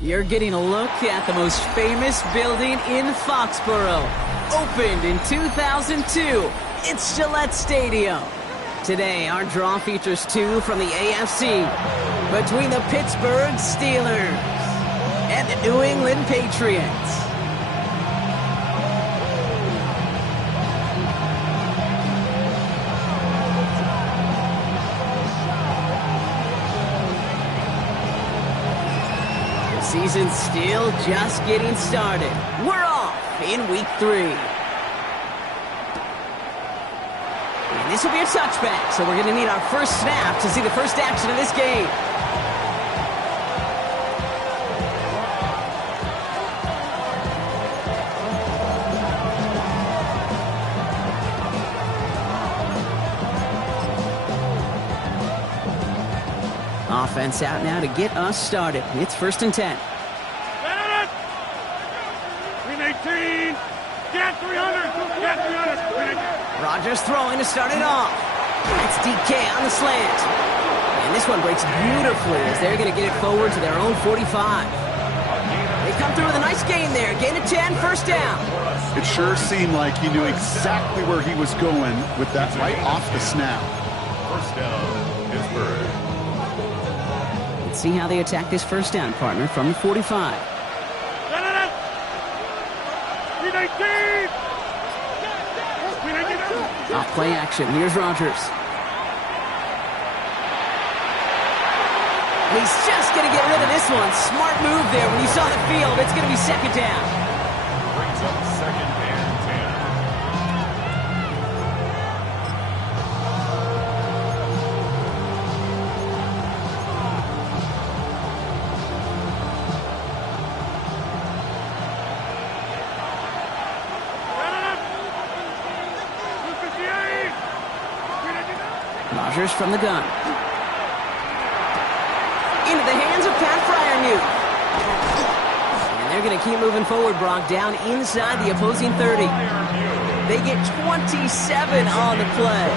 You're getting a look at the most famous building in Foxborough. Opened in 2002, it's Gillette Stadium. Today, our draw features two from the AFC between the Pittsburgh Steelers and the New England Patriots. Season's still just getting started. We're off in week 3. And this will be a touchback, so we're going to need our first snap to see the first action of this game. Offense out now to get us started. It's 1st and 10. 318. Get 300. Get 300. Rodgers throwing to start it off. That's DK on the slant. And this one breaks beautifully as they're going to get it forward to their own 45. They come through with a nice gain there. Gain of 10, first down. It sure seemed like he knew exactly where he was going with that right off the snap. First down, Pittsburgh. Let's see how they attack this first down, partner, from the 45. 319. Off play action. Here's Rodgers. He's just going to get rid of this one. Smart move there. When you saw the field, it's going to be 2nd down. Brings up 2nd and 10. Rodgers from the gun. Into the hands of Pat Freiermuth. And they're going to keep moving forward, Brock, down inside the opposing 30. They get 27 on the play.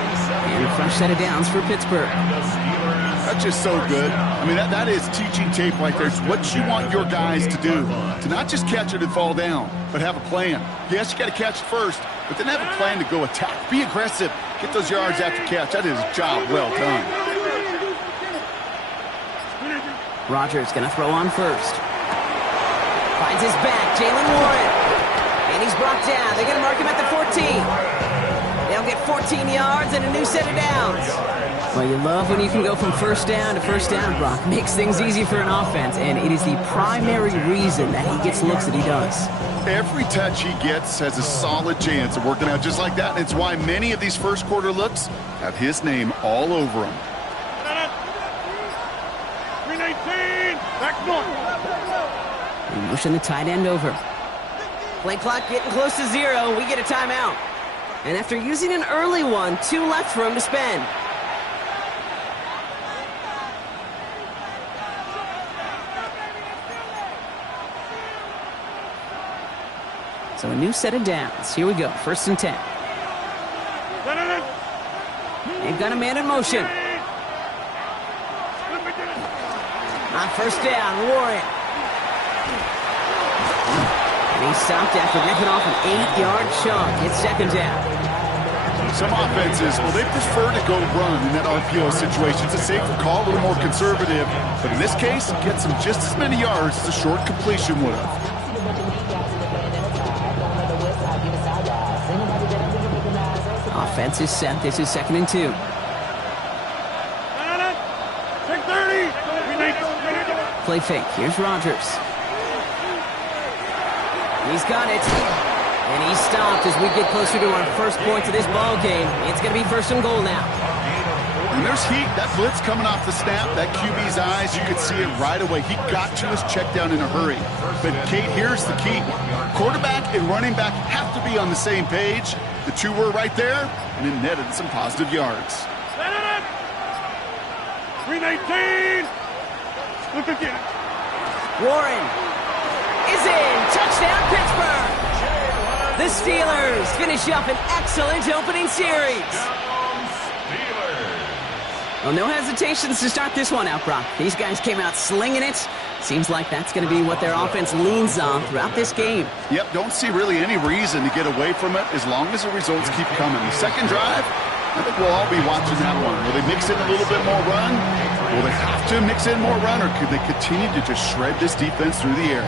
And a fresh set of downs for Pittsburgh. That's just so good. I mean, that is teaching tape right there. It's what you want your guys to do. To not just catch it and fall down, but have a plan. Yes, you got to catch it first, but then have a plan to go attack. Be aggressive. Get those yards after catch. That is a job well done. Rodgers going to throw on first. Finds his back, Jaylen Warren. And he's brought down. They're going to mark him at the 14. They'll get 14 yards and a new set of downs. Well, you love when you can go from first down to first down, Brock. Makes things easy for an offense, and it is the primary reason that he gets looks that he does. Every touch he gets has a solid chance of working out just like that. And it's why many of these first quarter looks have his name all over them. 319. Back north. We motion the tight end over. Play clock getting close to 0. We get a timeout. And after using an early one, 2 left for him to spend. So a new set of downs. Here we go. 1st and 10. They've got a man in motion. On first down, Warren. And he stopped after ripping off an 8-yard chunk. It's 2nd down. Some offenses, well, they prefer to go run in that RPO situation. It's a safer call, a little more conservative. But in this case, it gets them just as many yards as a short completion would have. Offense is set. This is 2nd and 2. Play fake. Here's Rodgers. He's got it. And he stopped as we get closer to our first points of this ball game. It's going to be 1st and goal now. And there's heat. That blitz coming off the snap, that QB's eyes, you could see it right away. He got to his check down in a hurry. But, Kate, here's the key. Quarterback and running back have to be on the same page. The two were right there, and it netted some positive yards. 319. Look again. Warren is in. Touchdown, Pittsburgh. The Steelers finish up an excellent opening series. Well, no hesitations to start this one out, Brock. These guys came out slinging it. Seems like that's going to be what their offense leans on throughout this game. Yep, don't see really any reason to get away from it as long as the results keep coming. The second drive, I think we'll all be watching that one. Will they mix in a little bit more run? Will they have to mix in more run, or could they continue to just shred this defense through the air?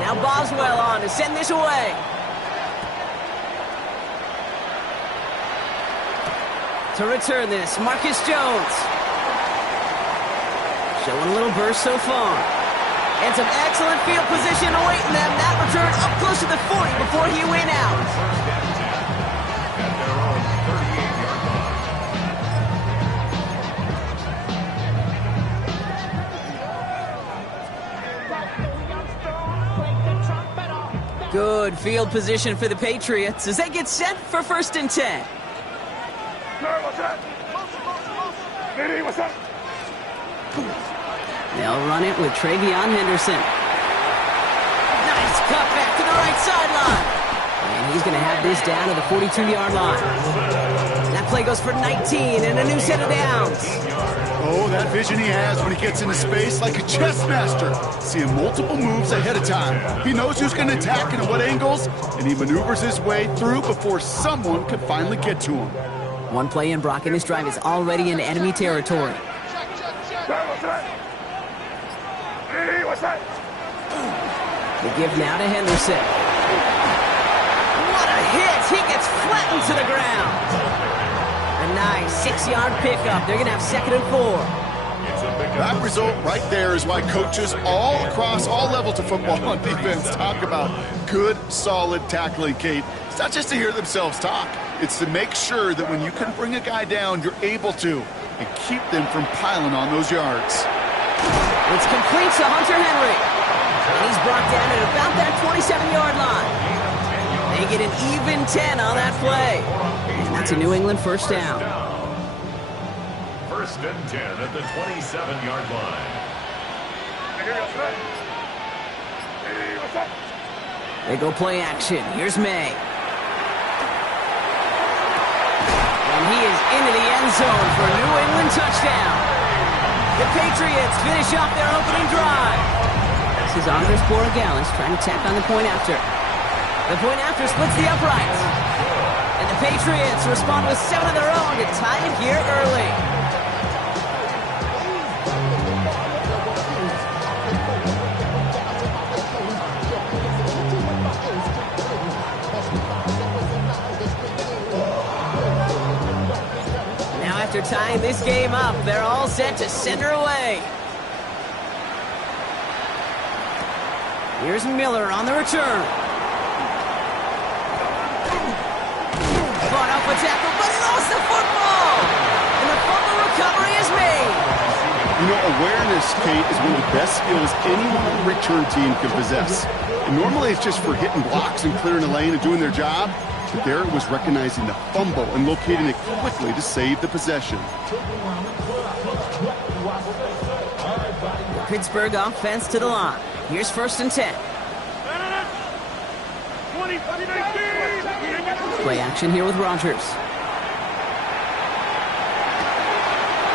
Now Boswell on to send this away. To return this, Marcus Jones. Showing a little burst so far. And some excellent field position awaiting them. That return up close to the 40 before he went out. Good field position for the Patriots as they get set for 1st and 10. What's that? Diddy, what's that? They'll run it with Travion Henderson. Nice cut back to the right sideline. And he's going to have this down to the 42-yard line. That play goes for 19 and a new set of downs. Oh, that vision he has when he gets into space like a chess master. Seeing multiple moves ahead of time. He knows who's going to attack and at what angles, and he maneuvers his way through before someone can finally get to him. One play in, Brock, and this drive is already in enemy territory. What's that? Diddy, what's that? The give now to Henderson. What a hit! He gets flattened to the ground. A nice 6-yard pickup. They're going to have 2nd and 4. That result right there is why coaches all across all levels of football on defense talk about good, solid tackling, Kate. It's not just to hear themselves talk. It's to make sure that when you can bring a guy down, you're able to, and keep them from piling on those yards. It's complete to Hunter Henry. And he's brought down at about that 27-yard line. They get an even 10 on that play. And that's a New England 1st down. 1st and 10 at the 27-yard line. They go play action. Here's May. And he is into the end zone for a New England touchdown. The Patriots finish off their opening drive. This is Andres Borregales trying to tack on the point after. The point after splits the uprights. And the Patriots respond with 7 of their own to tie it here early. Now after tying this game up, they're all set to send her away. Here's Miller on the return. Fought off a tackle, but he lost the football! And the fumble recovery is made. You know, awareness, Kate, is one of the best skills any return team can possess. And normally it's just for hitting blocks and clearing the lane and doing their job. But there it was recognizing the fumble and locating it quickly to save the possession. The Pittsburgh offense to the line. Here's 1st and 10. 20-19. Play action here with Rodgers.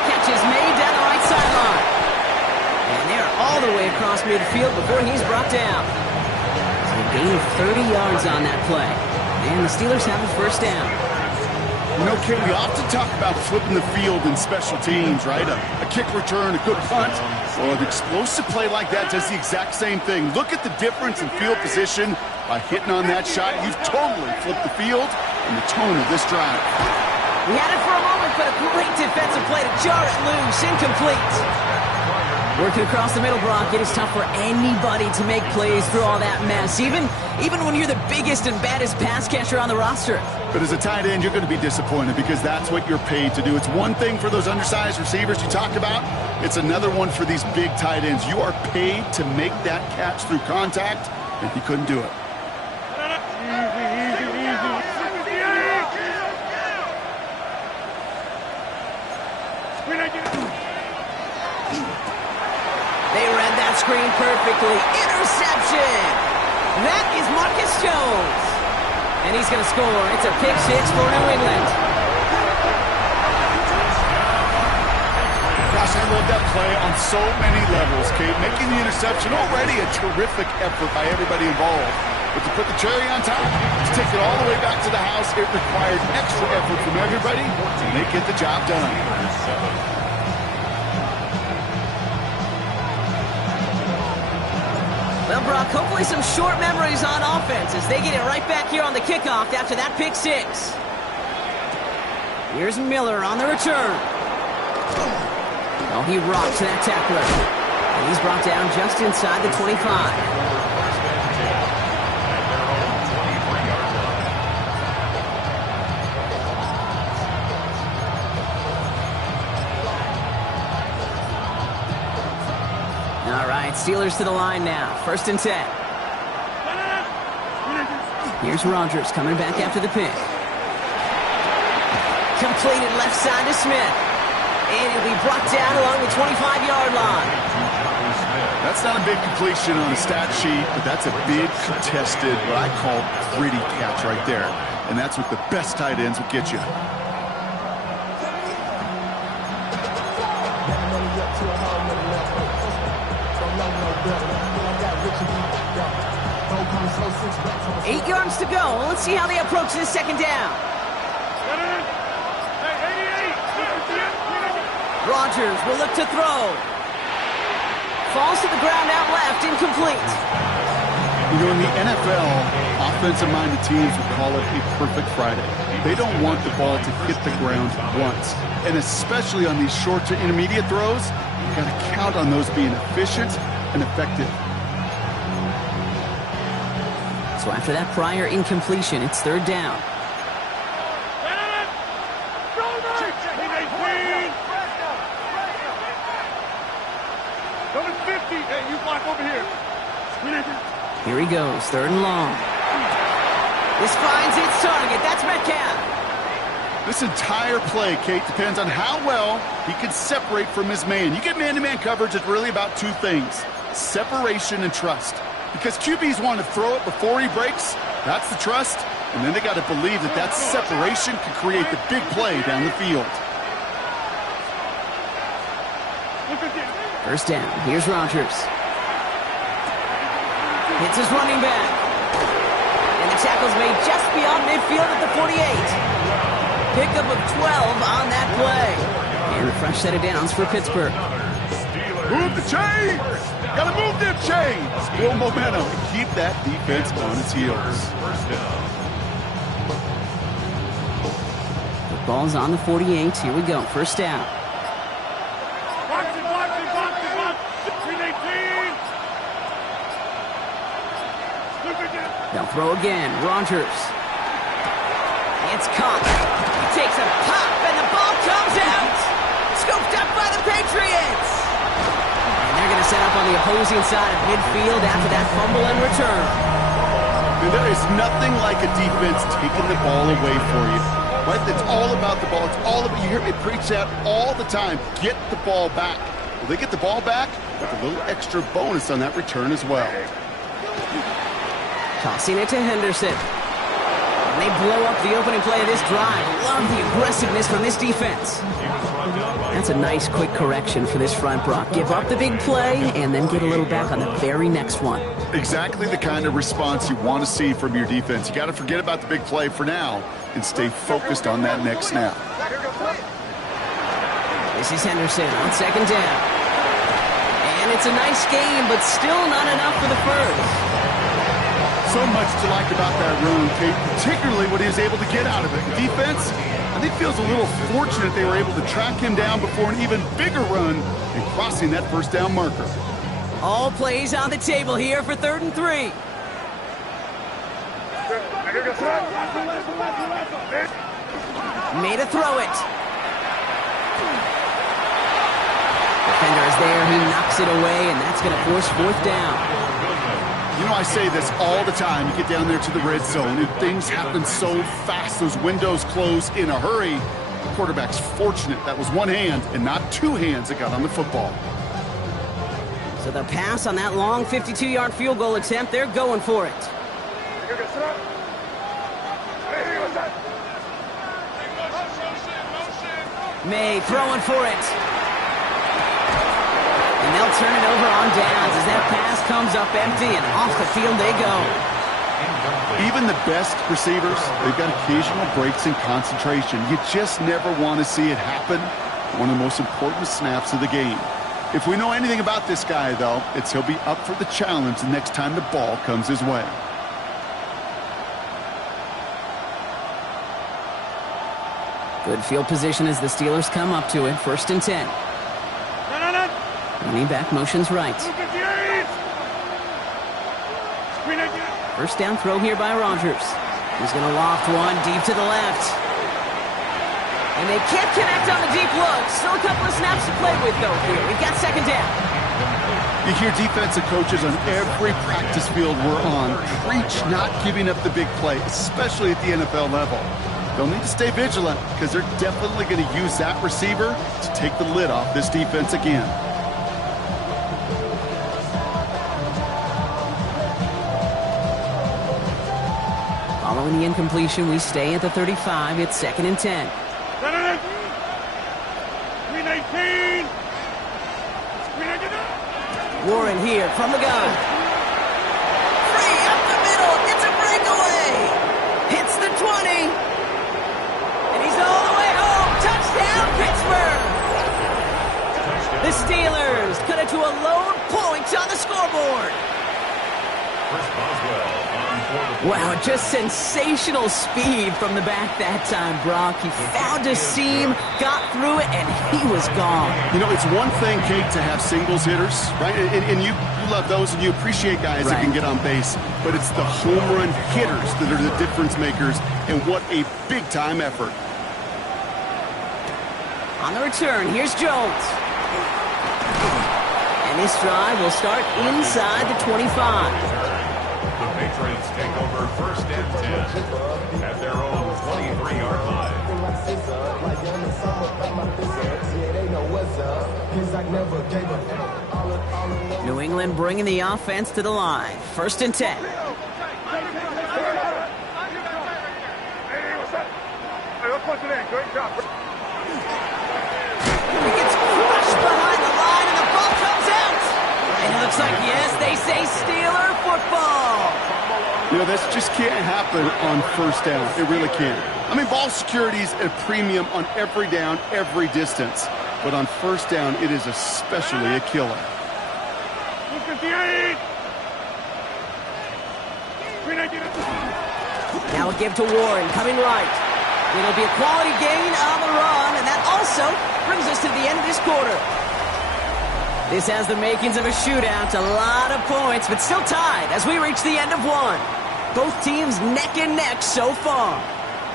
Catch is made down the right sideline. And they're all the way across midfield before he's brought down. So a gain of 30 yards on that play. And the Steelers have a 1st down. You know, Kate, we often talk about flipping the field in special teams, right? A kick return, a good punt. Well, an explosive play like that does the exact same thing. Look at the difference in field position. By hitting on that shot, you've totally flipped the field and the tone of this drive. We had it for a moment, but a great defensive play to jar it loose. Incomplete. Working across the middle, Brock, it is tough for anybody to make plays through all that mess, even when you're the biggest and baddest pass catcher on the roster. But as a tight end, you're going to be disappointed because that's what you're paid to do. It's one thing for those undersized receivers you talked about. It's another one for these big tight ends. You are paid to make that catch through contact, and he couldn't do it. They read that screen perfectly. Interception! That is Marcus Jones. And he's going to score. It's a pick six for New England. Gosh, I love that play on so many levels, Kate. Making the interception already a terrific effort by everybody involved. But to put the cherry on top, to take it all the way back to the house, it required extra effort from everybody, and they get the job done. Well, Brock, hopefully some short memories on offense as they get it right back here on the kickoff after that pick six. Here's Miller on the return. Oh, he rocks that tackler. And he's brought down just inside the 25. Steelers to the line now. 1st and 10. Here's Rodgers coming back after the pick. Completed left side to Smith. And he'll be brought down along the 25-yard line. That's not a big completion on the stat sheet, but that's a big contested, what I call gritty catch right there. And that's what the best tight ends will get you. 8 yards to go. Let's see how they approach this 2nd down. Rodgers will look to throw. Falls to the ground out left, incomplete. You know, in the NFL, offensive-minded teams would call it a perfect Friday. They don't want the ball to hit the ground once. And especially on these short to intermediate throws, you've got to count on those being efficient and effective. So after that prior incompletion, it's 3rd down. Here he goes, 3rd and long. This finds its target. That's Metcalf. This entire play, Kate, depends on how well he can separate from his man. You get man-to-man coverage, it's really about 2 things: separation and trust. Because QBs want to throw it before he breaks. That's the trust. And then they got to believe that that separation can create the big play down the field. 1st down. Here's Rodgers. Hits his running back. And the tackle's made just beyond midfield at the 48. Pickup of 12 on that play. And a fresh set of downs for Pittsburgh. Move the chains! Gotta move them chains! Build momentum and keep that defense on its heels. The ball's on the 48. Here we go. 1st down. They'll throw again. Rodgers. It's caught. He takes a pop, and the ball comes out. Scooped up by the Patriots. And they're going to set up on the opposing side of midfield after that fumble and return. And there is nothing like a defense taking the ball away for you. Right? It's all about the ball. It's all about, you hear me preach that all the time. Get the ball back. Well, they get the ball back with a little extra bonus on that return as well. Tossing it to Henderson. And they blow up the opening play of this drive. Love the aggressiveness from this defense. That's a nice quick correction for this front, Brock. Give up the big play and then get a little back on the very next one. Exactly the kind of response you want to see from your defense. You got to forget about the big play for now and stay focused on that next snap. This is Henderson on 2nd down. And it's a nice game, but still not enough for the first. So much to like about that run, Kate, particularly what he was able to get out of it. The defense, I think, feels a little fortunate they were able to track him down before an even bigger run and crossing that first down marker. All plays on the table here for 3rd and 3. Made a throw it. Defender is there. He knocks it away, and that's going to force 4th down. You know, I say this all the time. You get down there to the red zone, and things happen so fast. Those windows close in a hurry. The quarterback's fortunate that was one hand and not two hands that got on the football. So the pass on that long 52-yard field goal attempt, they're going for it. May throwing for it. And they'll turn it over on downs as that pass comes up empty, and off the field they go. Even the best receivers, they've got occasional breaks in concentration. You just never want to see it happen. One of the most important snaps of the game. If we know anything about this guy, though, it's he'll be up for the challenge the next time the ball comes his way. Good field position as the Steelers come up to it. 1st and 10. Running back motions right. First down throw here by Rodgers. He's going to loft one deep to the left. And they can't connect on the deep look. Still a couple of snaps to play with, though, here. We've got 2nd down. You hear defensive coaches on every practice field we're on preach not giving up the big play, especially at the NFL level. They'll need to stay vigilant because they're definitely going to use that receiver to take the lid off this defense again. Following the incompletion, we stay at the 35. It's 2nd and 10. Warren here from the gun. Free up the middle. It's a breakaway. Hits the 20. And he's all the way home. Touchdown, Pittsburgh. The Steelers cut it to a lone point on the scoreboard. Wow, just sensational speed from the back that time, Brock. He found a seam, got through it, and he was gone. You know, it's one thing, Kate, to have singles hitters, right? And you love those, and you appreciate guys that can get on base. But it's the home run hitters that are the difference makers, and what a big-time effort. On the return, here's Jones. And this drive will start inside the 25. Patriots take over 1st and 10 at their own 23-yard line. New England bringing the offense to the line. 1st and 10. He gets crushed behind the line, and the ball comes out. And it looks like, yes, they say Steeler football. You know, this just can't happen on 1st down. It really can't. I mean, ball security's a premium on every down, every distance. But on 1st down, it is especially a killer. Now a give to Warren, coming right. It'll be a quality gain on the run, and that also brings us to the end of this quarter. This has the makings of a shootout, a lot of points, but still tied as we reach the end of one. Both teams neck and neck so far.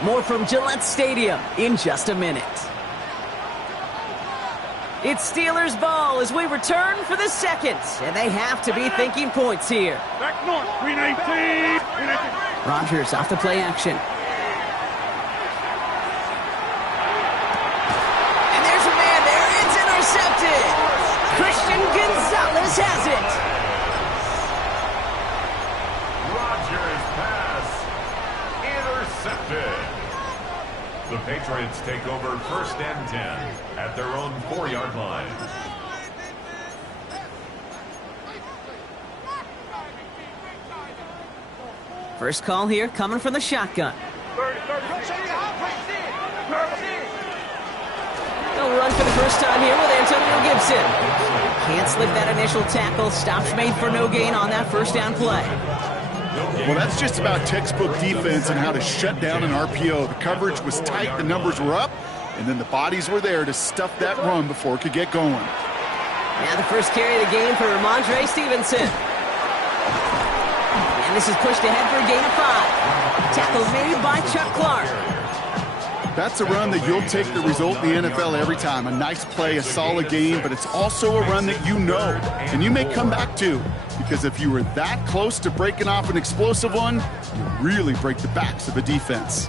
More from Gillette Stadium in just a minute. It's Steelers ball as we return for the 2nd, and they have to be thinking points here. Back north, 319. Rodgers off the play action. And there's a man there. It's intercepted. Christian Gonzalez has it. Rodgers pass intercepted. The Patriots take over 1st and 10 at their own 4-yard line. First call here coming from the shotgun. They'll run for the first time here with Antonio Gibson. Can't slip that initial tackle. Stops made for no gain on that first down play. Well, that's just about textbook defense and how to shut down an RPO. The coverage was tight, the numbers were up, and then the bodies were there to stuff that run before it could get going. Now the first carry of the game for Ramondre Stevenson. And this is pushed ahead for a gain of 5. Tackle made by Chuck Clark. That's a run that you'll take the result in the NFL every time. A nice play, a solid game, but it's also a run that you know and you may come back to, because if you were that close to breaking off an explosive one, you really break the backs of a defense.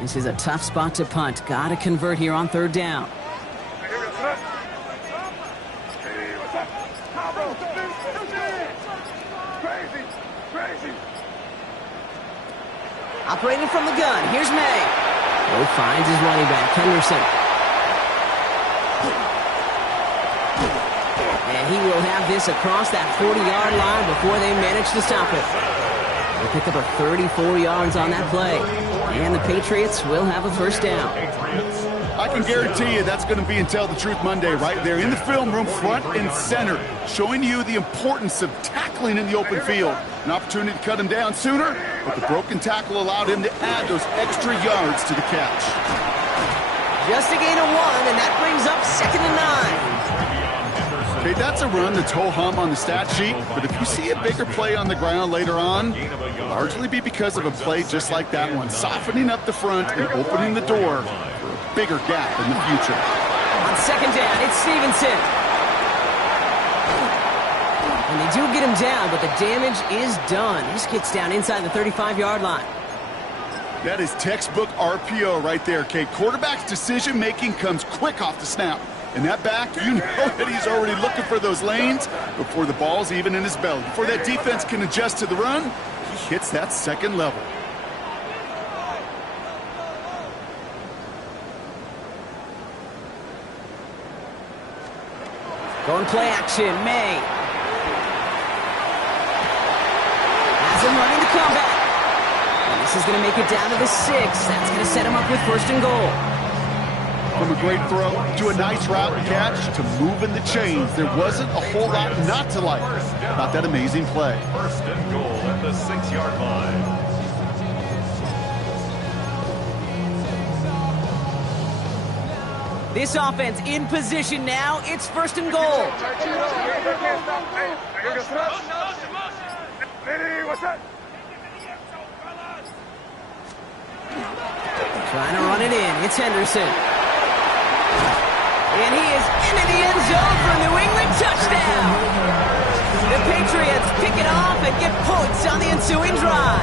This is a tough spot to punt. Got to convert here on 3rd down. Operating from the gun, here's May. Oh, finds his running back, Henderson. And he will have this across that 40-yard line before they manage to stop it. They pick up a 34 yards on that play. And the Patriots will have a 1st down. I can guarantee you that's going to be in Tell the Truth Monday right there in the film room, front and center, showing you the importance of tackling in the open field. An opportunity to cut him down sooner, but the broken tackle allowed him to add those extra yards to the catch. Just a gain of 1, and that brings up 2nd and 9. Okay, that's a run that's ho-hum on the stat sheet, but if you see a bigger play on the ground later on, it'll largely be because of a play just like that one, softening up the front and opening the door for a bigger gap in the future. On 2nd down, it's Stevenson. And they do get him down, but the damage is done. This gets down inside the 35-yard line. That is textbook RPO right there, Kate. Quarterback's decision-making comes quick off the snap. And that back, you know that he's already looking for those lanes before the ball's even in his belly. Before that defense can adjust to the run, he hits that 2nd level. Going play action, May. Has him running the comeback. And this is going to make it down to the 6. That's going to set him up with 1st and goal. From a great throw to a nice route and catch to moving the chains, there wasn't a whole lot not to like about that amazing play. 1st and goal at the 6-yard line. This offense in position now. It's 1st and goal. Trying to run it in. It's Henderson. And he is into the end zone for a New England touchdown. The Patriots pick it off and get points on the ensuing drive.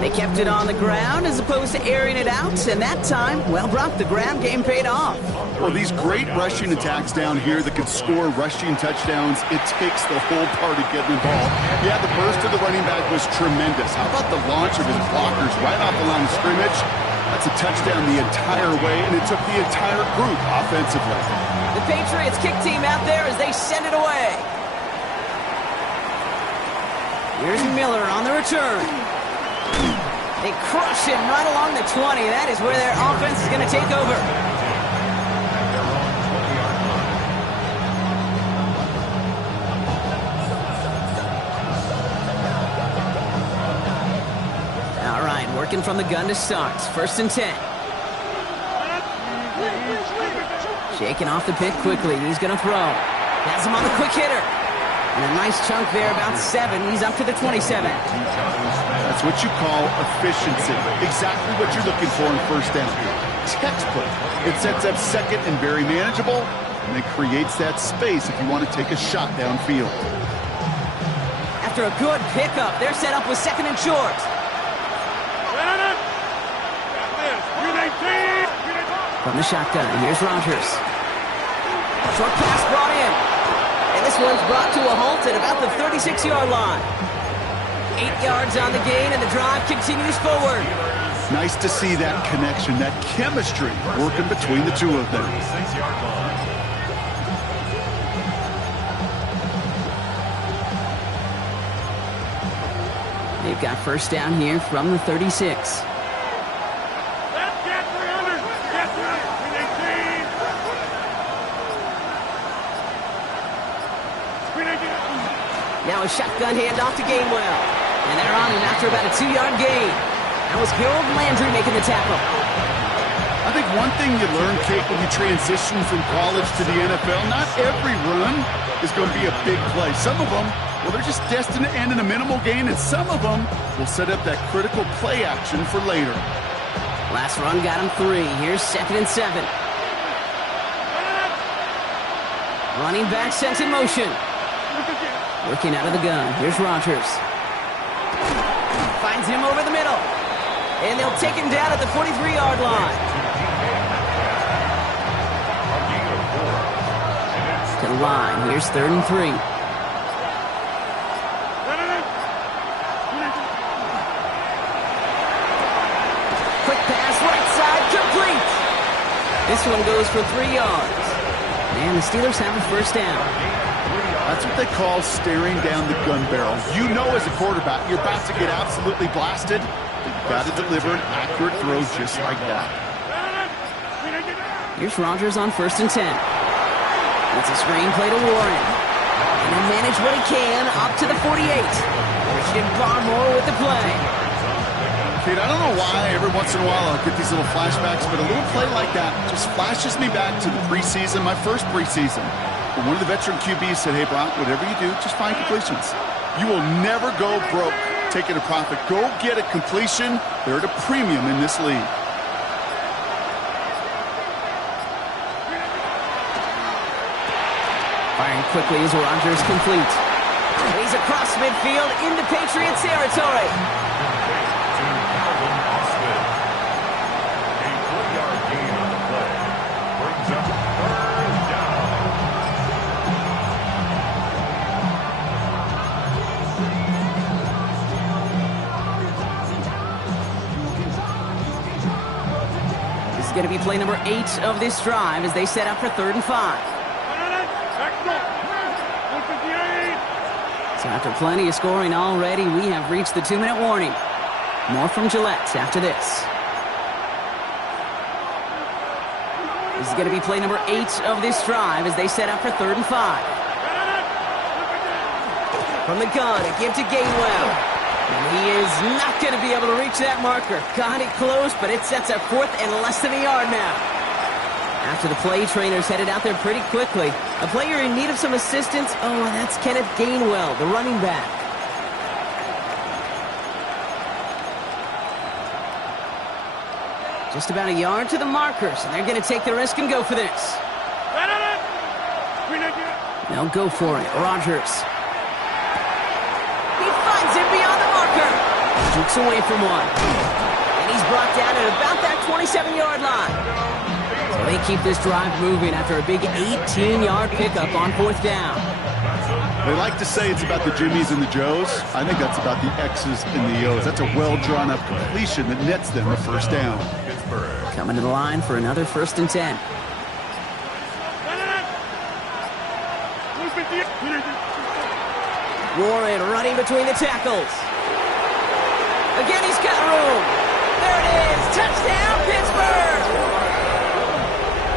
They kept it on the ground as opposed to airing it out, and that time, well, Brock, the ground game paid off. Well, these great rushing attacks down here that can score rushing touchdowns, it takes the whole party getting involved. Yeah, the burst of the running back was tremendous. How about the launch of his blockers right off the line of scrimmage? That's a touchdown the entire way, and it took the entire group offensively. The Patriots kick team out there as they send it away. Here's Miller on the return. They crush him right along the 20. That is where their offense is going to take over. All right, working from the gun to start. 1st and 10. Shaking off the pick quickly. He's going to throw. Has him on the quick hitter. And a nice chunk there, about 7. He's up to the 27. That's what you call efficiency. Exactly what you're looking for in 1st down. Textbook. It sets up 2nd and very manageable, and it creates that space if you want to take a shot downfield. After a good pickup, they're set up with 2nd and short. From the shotgun, here's Rodgers. Short pass brought in. And this one's brought to a halt at about the 36-yard line. 8 yards on the gain, and the drive continues forward. Nice to see that connection, that chemistry working between the two of them. They've got 1st down here from the 36. Now a shotgun handoff to Gainwell. And they're on him after about a 2-yard gain. That was Harold Landry making the tackle. I think one thing you learn, Kate, when you transition from college to the NFL, not every run is going to be a big play. Some of them, well, they're just destined to end in a minimal gain, and some of them will set up that critical play action for later. Last run got him 3. Here's 2nd and 7. Running back sent in motion. Working out of the gun. Here's Rodgers. Finds him over the middle. And they'll take him down at the 43-yard line. To the line. Here's 3rd and 3. Quick pass, right side, complete. This one goes for 3 yards. And the Steelers have a first down. That's what they call staring down the gun barrel. You know as a quarterback, you're about to get absolutely blasted. You've got to deliver an accurate throw just like that. Here's Rodgers on 1st and 10. It's a screen play to Warren. And he'll manage what he can up to the 48. Christian Barmore with the play. Kate, I don't know why every once in a while I'll get these little flashbacks, but a little play like that just flashes me back to the preseason, my first preseason. When one of the veteran QBs said, hey, Brock, whatever you do, just find completions. You will never go broke taking a profit. Go get a completion. They're at a premium in this league. Firing quickly as Rodgers complete. He's across midfield into Patriot territory. Going to be play number 8 of this drive as they set up for 3rd and 5. So after plenty of scoring already, we have reached the 2-minute warning. More from Gillette after this. This is going to be play number 8 of this drive as they set up for 3rd and 5. From the gun, a give to Gainwell. And he is not going to be able to reach that marker. Got it close, but it sets up 4th and less than a yard now. After the play, trainers headed out there pretty quickly. A player in need of some assistance. Oh, and that's Kenneth Gainwell, the running back. Just about a yard to the markers, and they're going to take the risk and go for this. They'll go for it. Rodgers. He finds it beyond the marker. Jukes away from one. And he's brought down at about that 27-yard line. So they keep this drive moving after a big 18-yard pickup on 4th down. They like to say it's about the Jimmies and the Joes. I think that's about the X's and the O's. That's a well-drawn-up completion that nets them a first down. Coming to the line for another 1st and 10. Warren running between the tackles. Again, he's got room. There it is. Touchdown, Pittsburgh!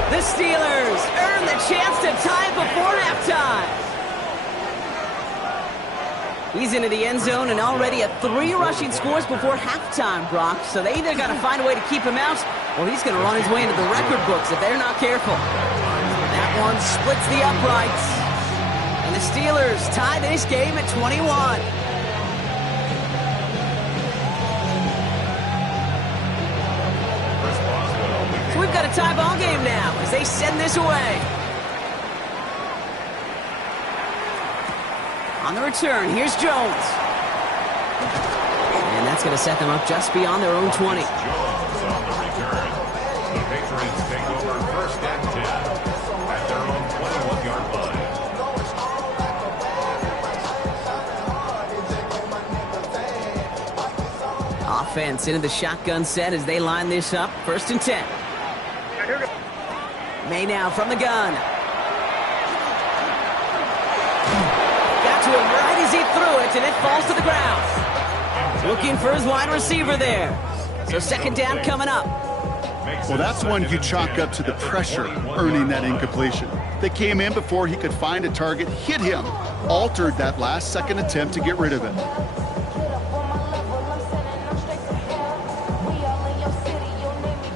The Steelers earn the chance to tie before halftime. He's into the end zone and already at 3 rushing scores before halftime, Brock. So they either got to find a way to keep him out, or he's going to run his way into the record books if they're not careful. That one splits the uprights. And the Steelers tie this game at 21. So we've got a tie ball game now as they send this away. On the return, here's Jones. And that's going to set them up just beyond their own 20. Jones on the return. The Patriots take over 1st and 10 at their own 21-yard line. Offense into the shotgun set as they line this up. 1st and 10. May now from the gun. Got to him right as he threw it, and it falls to the ground. Looking for his wide receiver there. So 2nd down coming up. Well, that's one you chalk up to the pressure earning that incompletion. They came in before he could find a target, hit him, altered that last-second attempt to get rid of it.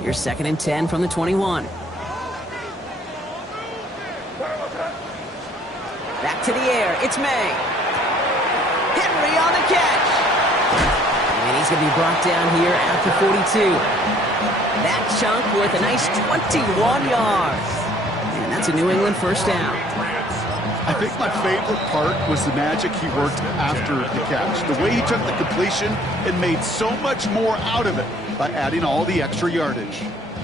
Here's 2nd and 10 from the 21. Back to the air. It's May. Henry on the catch. And he's going to be brought down here at the 42. That chunk worth a nice 21 yards. And that's a New England first down. I think my favorite part was the magic he worked after the catch. The way he took the completion and made so much more out of it by adding all the extra yardage.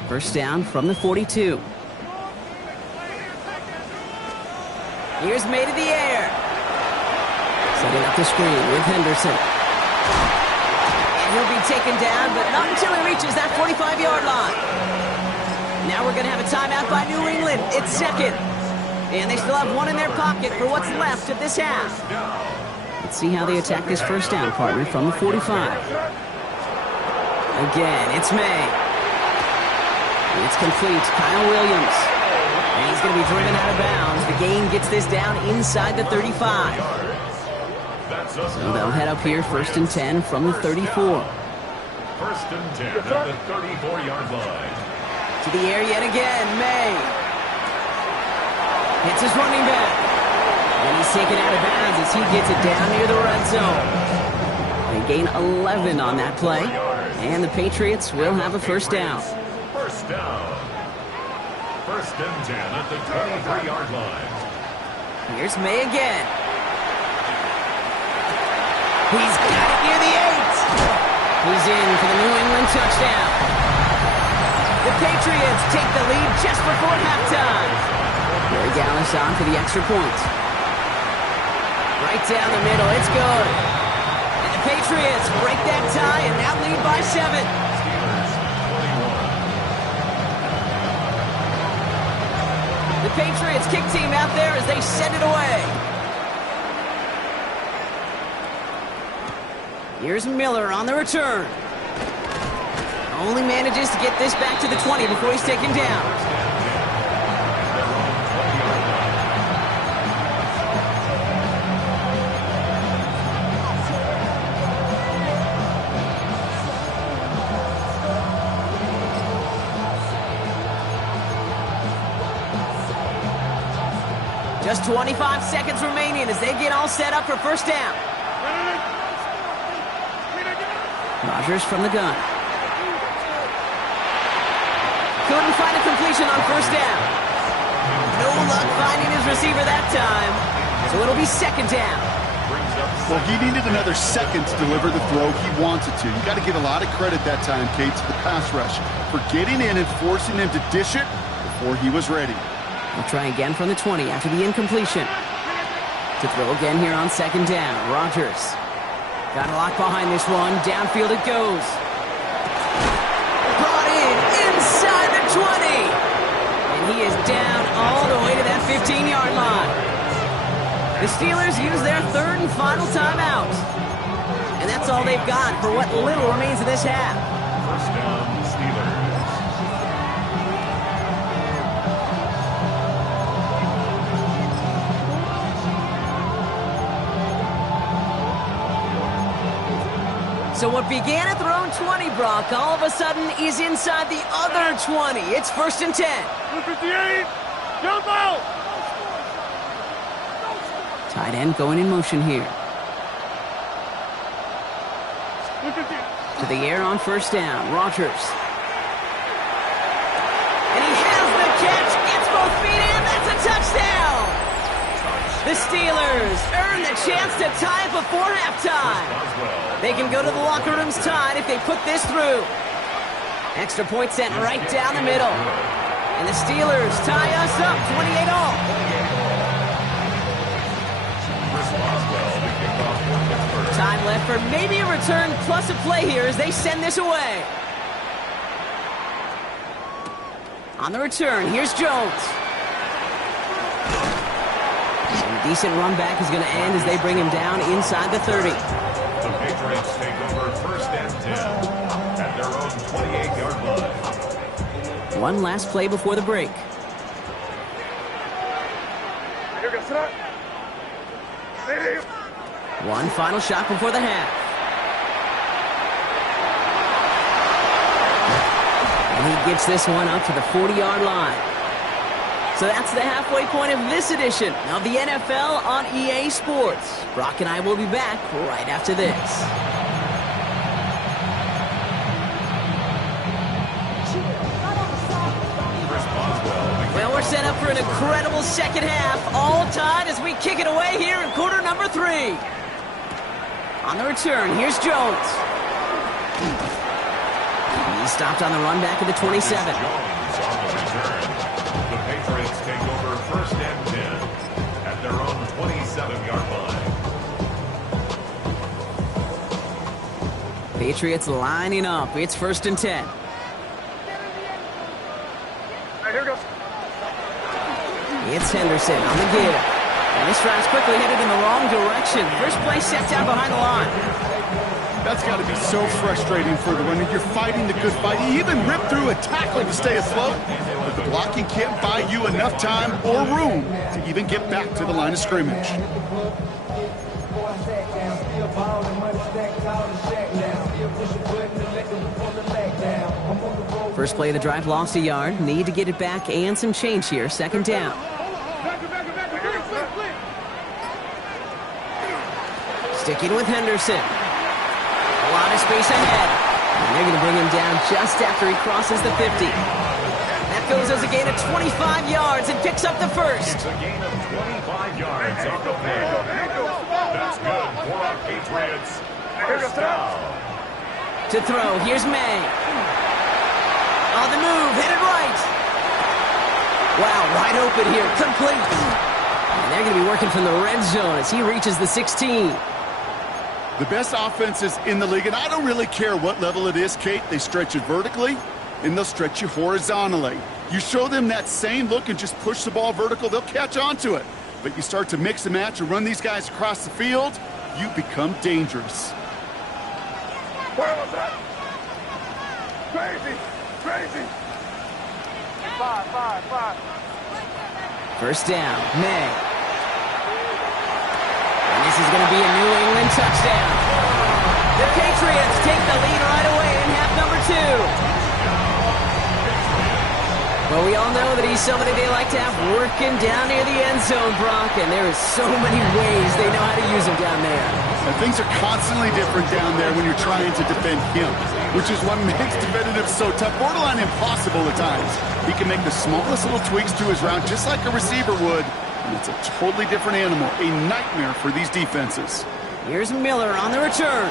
First down from the 42. Here's May to the air. Setting up the screen with Henderson. And he'll be taken down, but not until he reaches that 45-yard line. Now we're going to have a timeout by New England. It's second. And they still have one in their pocket for what's left of this half. Let's see how they attack this first down, partner, from the 45. Again, it's May. It's complete. Kyle Williams. And he's going to be driven out of bounds. The gain gets this down inside the 35. So they'll head up here, 1st and 10 from the 34. 1st and 10 at the 34-yard line. To the air yet again, May. Hits his running back. And he's taken out of bounds as he gets it down near the red zone. They gain 11 on that play. And the Patriots will have a first down. First down. 1st and 10 at the 23-yard line. Here's May again. He's got it near the 8. He's in for the New England touchdown. The Patriots take the lead just before halftime. Gary Gallis on for the extra point. Right down the middle, it's good. And the Patriots break that tie and now lead by 7. The Patriots kick team out there as they send it away. Here's Miller on the return. Only manages to get this back to the 20 before he's taken down. Just 25 seconds remaining as they get all set up for first down. Rodgers from the gun. Couldn't find a completion on first down. No luck finding his receiver that time. So it'll be 2nd down. Well, he needed another second to deliver the throw he wanted to. You got to give a lot of credit that time, Kate, to the pass rush for getting in and forcing him to dish it before he was ready. We'll try again from the 20 after the incompletion. To throw again here on 2nd down. Rodgers. Got a lock behind this one. Downfield it goes. Brought in inside the 20. And he is down all the way to that 15-yard line. The Steelers use their 3rd and final timeout. And that's all they've got for what little remains of this half. First down, Steelers. So what began at their own 20, Brock, all of a sudden is inside the other 20. It's 1st and 10. 58, jump out! Tight end going in motion here. To the air on first down. Rodgers. And he has the catch. Gets both feet in. That's a touchdown. The Steelers earn the chance to tie it before halftime. They can go to the locker rooms tied if they put this through. Extra point sent right down the middle. And the Steelers tie us up 28 all. Time left for maybe a return plus a play here as they send this away. On the return, here's Jones. A decent run back is going to end as they bring him down inside the 30. The Patriots take over 1st and 10 at their own 28-yard line. One last play before the break. One final shot before the half. And he gets this one up to the 40-yard line. So that's the halfway point of this edition of the NFL on EA Sports. Brock and I will be back right after this. Well, we're set up for an incredible second half, all tied as we kick it away here in quarter number 3. On the return, here's Jones. He's stopped on the run back at the 27. Jones on the return. The Patriots take over first and 10 at their own 27-yard line. Patriots lining up. It's first and 10. Here goes. It's Henderson on the give. And this drive's quickly headed in the wrong direction. First play set down behind the line. That's got to be so frustrating for the runner. You're fighting the good fight. You even rip through a tackle to stay afloat. But the blocking can't buy you enough time or room to even get back to the line of scrimmage. First play of the drive lost a yard. Need to get it back and some change here. Second down. Sticking with Henderson. A lot of space ahead. And they're going to bring him down just after he crosses the 50. That goes as a gain of 25 yards and picks up the first. It's a gain of 25 yards on the play. That's good for our Patriots. First down. To throw, here's May. On the move, headed right. Wow, wide open here, complete. And they're going to be working from the red zone as he reaches the 16. The best offenses in the league, and I don't really care what level it is, Kate. They stretch it vertically, and they'll stretch you horizontally. You show them that same look and just push the ball vertical, they'll catch on to it. But you start to mix and match and run these guys across the field, you become dangerous. Where was that? Crazy. Five. First down, May. And this is going to be a New England touchdown. The Patriots take the lead right away in half number 2. Well, we all know that he's somebody they like to have working down near the end zone, Brock, and there is so many ways they know how to use him down there. And things are constantly different down there when you're trying to defend him, which is what makes defending him so tough, borderline impossible at times. He can make the smallest little tweaks to his route just like a receiver would, and it's a totally different animal, a nightmare for these defenses. Here's Miller on the return.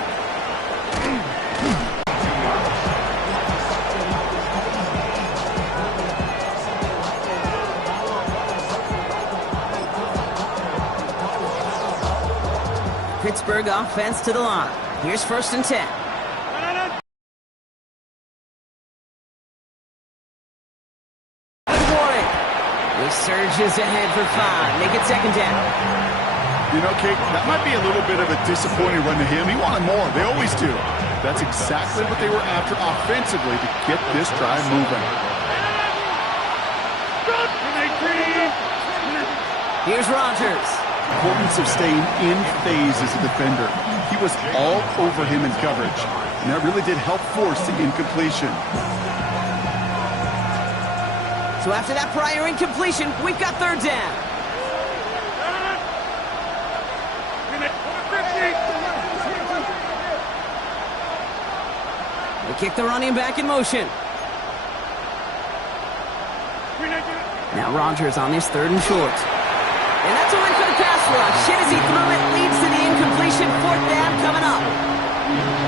Pittsburgh offense to the line. Here's first and 10. Warren. He surges ahead for 5. Make it second down. You know, Kate, that might be a little bit of a disappointing run to him. He wanted more. They always do. That's exactly what they were after offensively to get this drive moving. Here's Rodgers. Importance of staying in phase as a defender. He was all over him in coverage, and that really did help force the incompletion. So after that prior incompletion, we've got third down. They kick the running back in motion. Now Rodgers on this third and short. And that's a win for the pass rush. Hit as he threw it, leads to the incompletion. Fourth down coming up.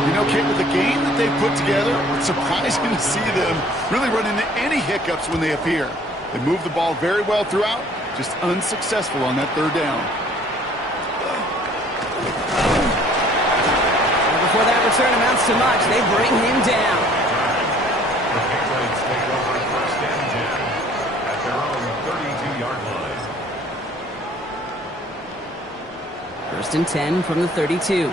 You know, Kate, with the game that they've put together, it's surprising to see them really run into any hiccups when they appear. They move the ball very well throughout, just unsuccessful on that third down. And before that return amounts to much, they bring him down. The Patriots take over first and 10 at their own 32-yard line. First and 10 from the 32.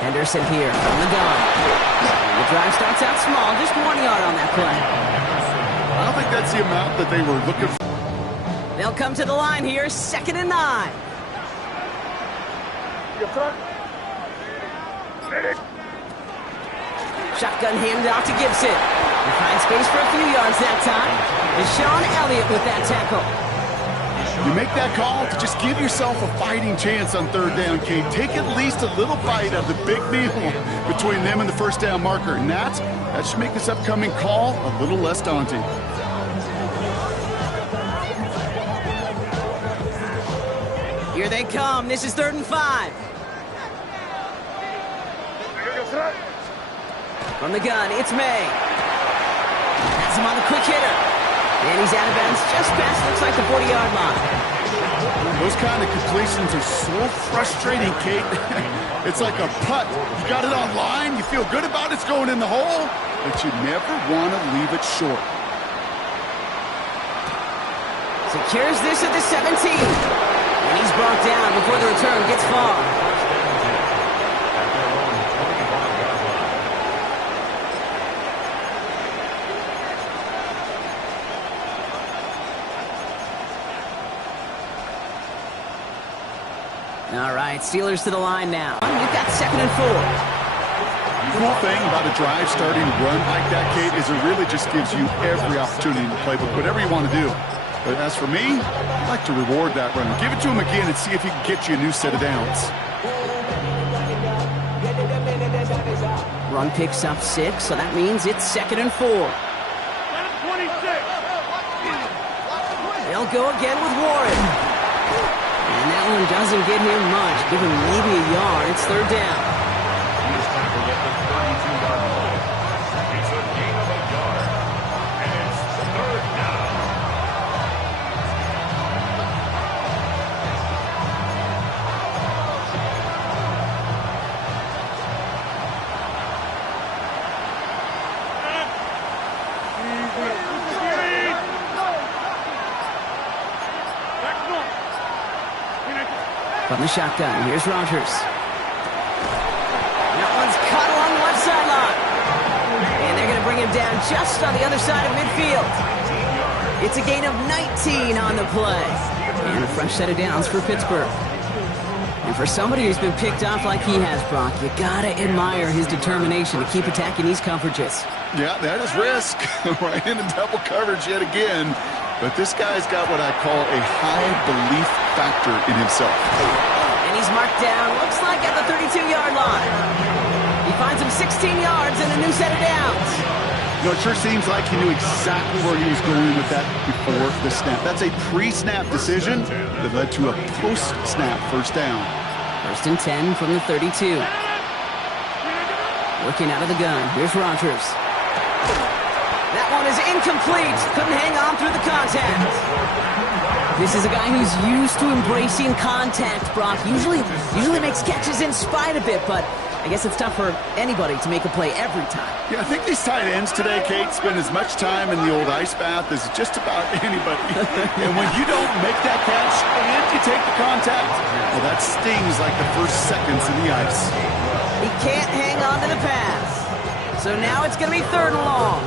Henderson here from the gun. The drive starts out small, just 1 yard on that play. I don't think that's the amount that they were looking for. They'll come to the line here, 2nd and 9. Shotgun handoff to Gibson. He finds space for a few yards that time. Deshaun Elliott with that tackle. You make that call to just give yourself a fighting chance on 3rd down, Kate. Take at least a little bite of the big meal between them and the 1st down marker. And that should make this upcoming call a little less daunting. Here they come. This is 3rd and 5. From the gun, it's May. Has him on the quick hitter. And he's out of bounds just past, looks like the 40-yard line. Those kind of completions are so frustrating, Kate. It's like a putt. You got it on line, you feel good about it's going in the hole, but you never want to leave it short. Secures this at the 17. And he's brought down before the return gets far. All right, Steelers to the line now. We've got 2nd and 4. The cool thing about a drive starting run like that, Kate, is it really just gives you every opportunity in the playbook, whatever you want to do. But as for me, I'd like to reward that run. Give it to him again and see if he can get you a new set of downs. Run picks up 6, so that means it's 2nd and 4. They'll go again with Warren. And that one doesn't get him much. Give him maybe a yard. It's 3rd down. He's tackled at the 32-yard line. It's a gain of a yard. And it's 3rd down. From the shotgun, here's Rodgers. That one's caught along the left sideline. And they're going to bring him down just on the other side of midfield. It's a gain of 19 on the play. And a fresh set of downs for Pittsburgh. And for somebody who's been picked off like he has, Brock, you got to admire his determination to keep attacking these coverages. Yeah, that is risk. Right into double coverage yet again. But this guy's got what I call a high belief factor in himself. And he's marked down, looks like at the 32-yard line. He finds him 16 yards and a new set of downs. You know, it sure seems like he knew exactly where he was going with that before the snap. That's a pre-snap decision that led to a post-snap 1st down. 1st and 10 from the 32. Working out of the gun. Here's Rodgers. That one is incomplete. Couldn't hang on through the contact. This is a guy who's used to embracing contact, Brock. Usually makes catches in spite of it, but I guess it's tough for anybody to make a play every time. Yeah, I think these tight ends today, Kate, spend as much time in the old ice bath as just about anybody. And when you don't make that catch and you take the contact, well, that stings like the first seconds in the ice. He can't hang on to the pass. So now it's going to be 3rd and long.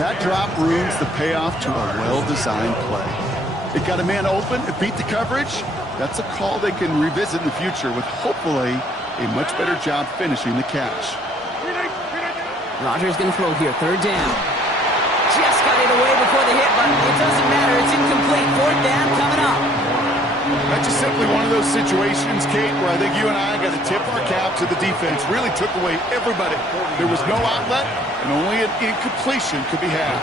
That drop ruins the payoff to a well-designed play. It got a man open, it beat the coverage. That's a call they can revisit in the future with hopefully a much better job finishing the catch. Rodgers going to throw here, 3rd down. Just got it away before the hit, but it doesn't matter. It's incomplete. 4th down coming up. That's just simply one of those situations, Kate, where I think you and I got to tip our cap to the defense. Really took away everybody. There was no outlet, and only an incompletion could be had.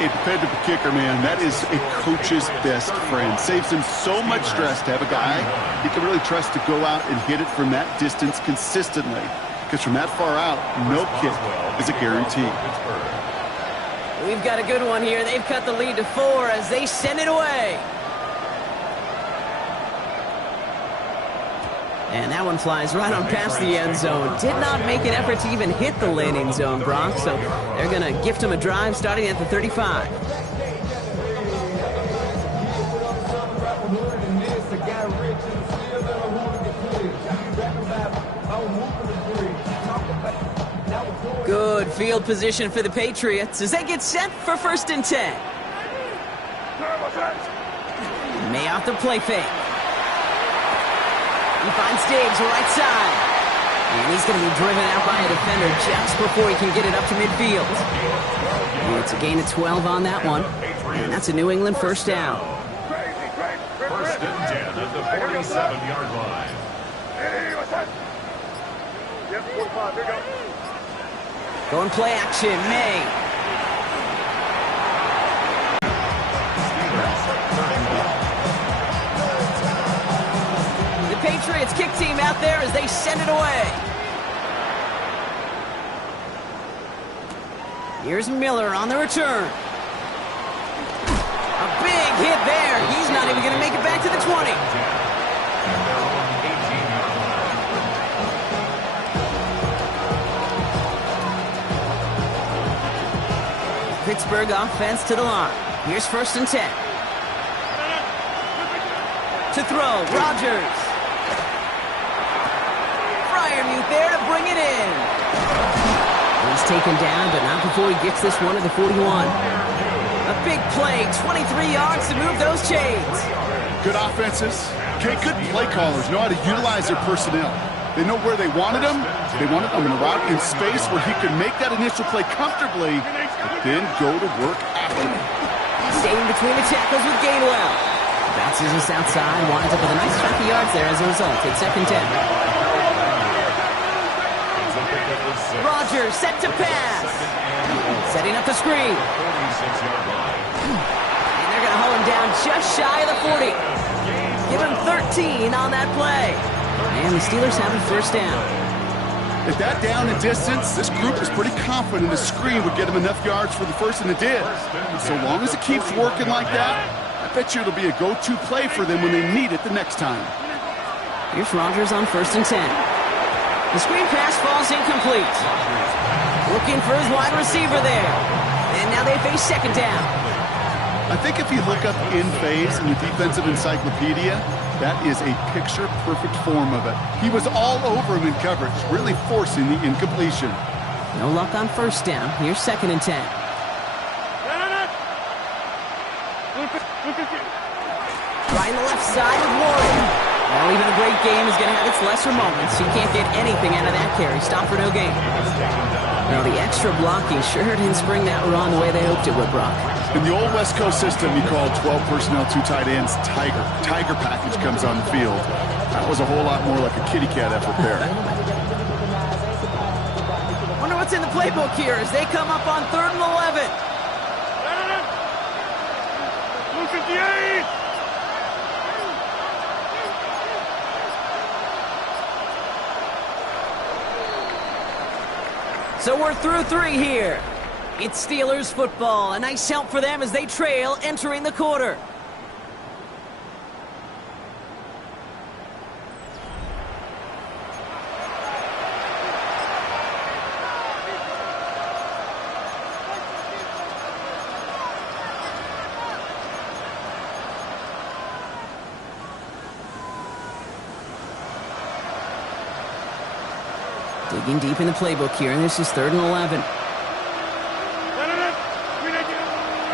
A dependable kicker, man, that is a coach's best friend. Saves him so much stress to have a guy he can really trust to go out and hit it from that distance consistently. Because from that far out, no kick is a guarantee. We've got a good one here. They've cut the lead to 4 as they send it away. And that one flies right on past the end zone. Did not make an effort to even hit the landing zone, Brock. So they're going to gift him a drive starting at the 35. Good field position for the Patriots as they get set for 1st and 10. May off the play fake. He finds Diggs right side. And he's going to be driven out by a defender just before he can get it up to midfield. And it's a gain of 12 on that one. And that's a New England 1st down. 1st and 10 at the 47-yard line. Yep, 45. Here we go. Going play action, May. The Patriots kick team out there as they send it away. Here's Miller on the return. A big hit there. He's not even going to make it back to the 20. Pittsburgh offense to the line. Here's 1st and 10. To throw, Rodgers. Freiermuth there to bring it in. He's taken down, but not before he gets this one to the 41. A big play, 23 yards to move those chains. Good offenses. Okay, good play callers know how to utilize their personnel. They know where they wanted him. They wanted him in a route in space where he could make that initial play comfortably, but then go to work after it. Staying between the tackles with Gainwell. Bounces us outside, winds up with a nice chunk of yards there as a result. It's 2nd and 10. Rodgers set to pass. Setting up the screen. And they're going to hold him down just shy of the 40. Give him 13 on that play. And the Steelers have a 1st down. At that down and distance, this group is pretty confident the screen would get them enough yards for the 1st, and it did. And so long as it keeps working like that, I bet you it'll be a go-to play for them when they need it the next time. Here's Rodgers on 1st and 10. The screen pass falls incomplete. Looking for his wide receiver there. And now they face 2nd down. I think if you look up in phase in the defensive encyclopedia, that is a picture-perfect form of it. He was all over him in coverage, really forcing the incompletion. No luck on 1st down. Here's 2nd and 10. Right in the left side with Warren. Well, even a great game is going to have its lesser moments. You can't get anything out of that carry. Stop for no gain. Now, the extra blocking sure didn't spring that run the way they hoped it would, Brock. In the old West Coast system, you call 12 personnel, 2 tight ends, Tiger. Tiger package comes on the field. That was a whole lot more like a kitty cat effort there. Wonder what's in the playbook here as they come up on 3rd and 11. Blue 58. So we're through 3 here. It's Steelers football. A nice help for them as they trail entering the quarter. Digging deep in the playbook here, and this is 3rd and 11.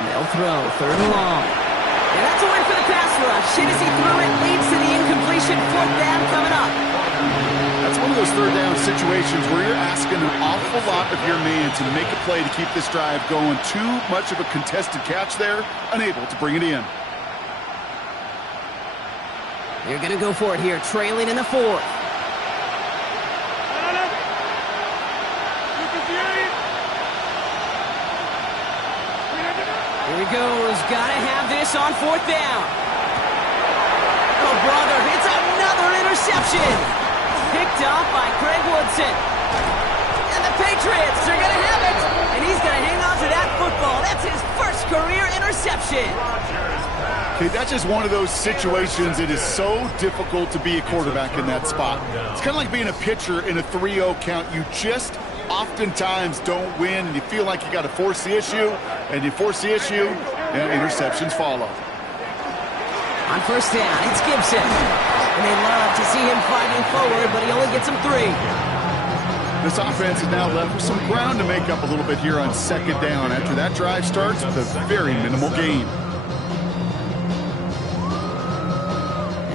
They'll throw, 3rd and long. And that's a win for the pass rush. Shinesy threw it, leads to the incompletion. 4th down coming up. That's one of those 3rd down situations where you're asking an awful lot of your man to make a play to keep this drive going. Too much of a contested catch there, unable to bring it in. They're going to go for it here, trailing in the 4th. Here he goes. Got to have this on 4th down. Oh, brother. It's another interception. Picked off by Craig Woodson. And the Patriots are going to have it. And he's going to hang on to that football. That's his first career interception. Okay, that's just one of those situations. It is so difficult to be a quarterback in that spot. It's kind of like being a pitcher in a 3-0 count. You just oftentimes don't win, and you feel like you got to force the issue, and you force the issue, and interceptions follow. On 1st down, it's Gibson. And they love to see him fighting forward, but he only gets him 3. This offense is now left with some ground to make up a little bit here on second down after that drive starts with a very minimal gain.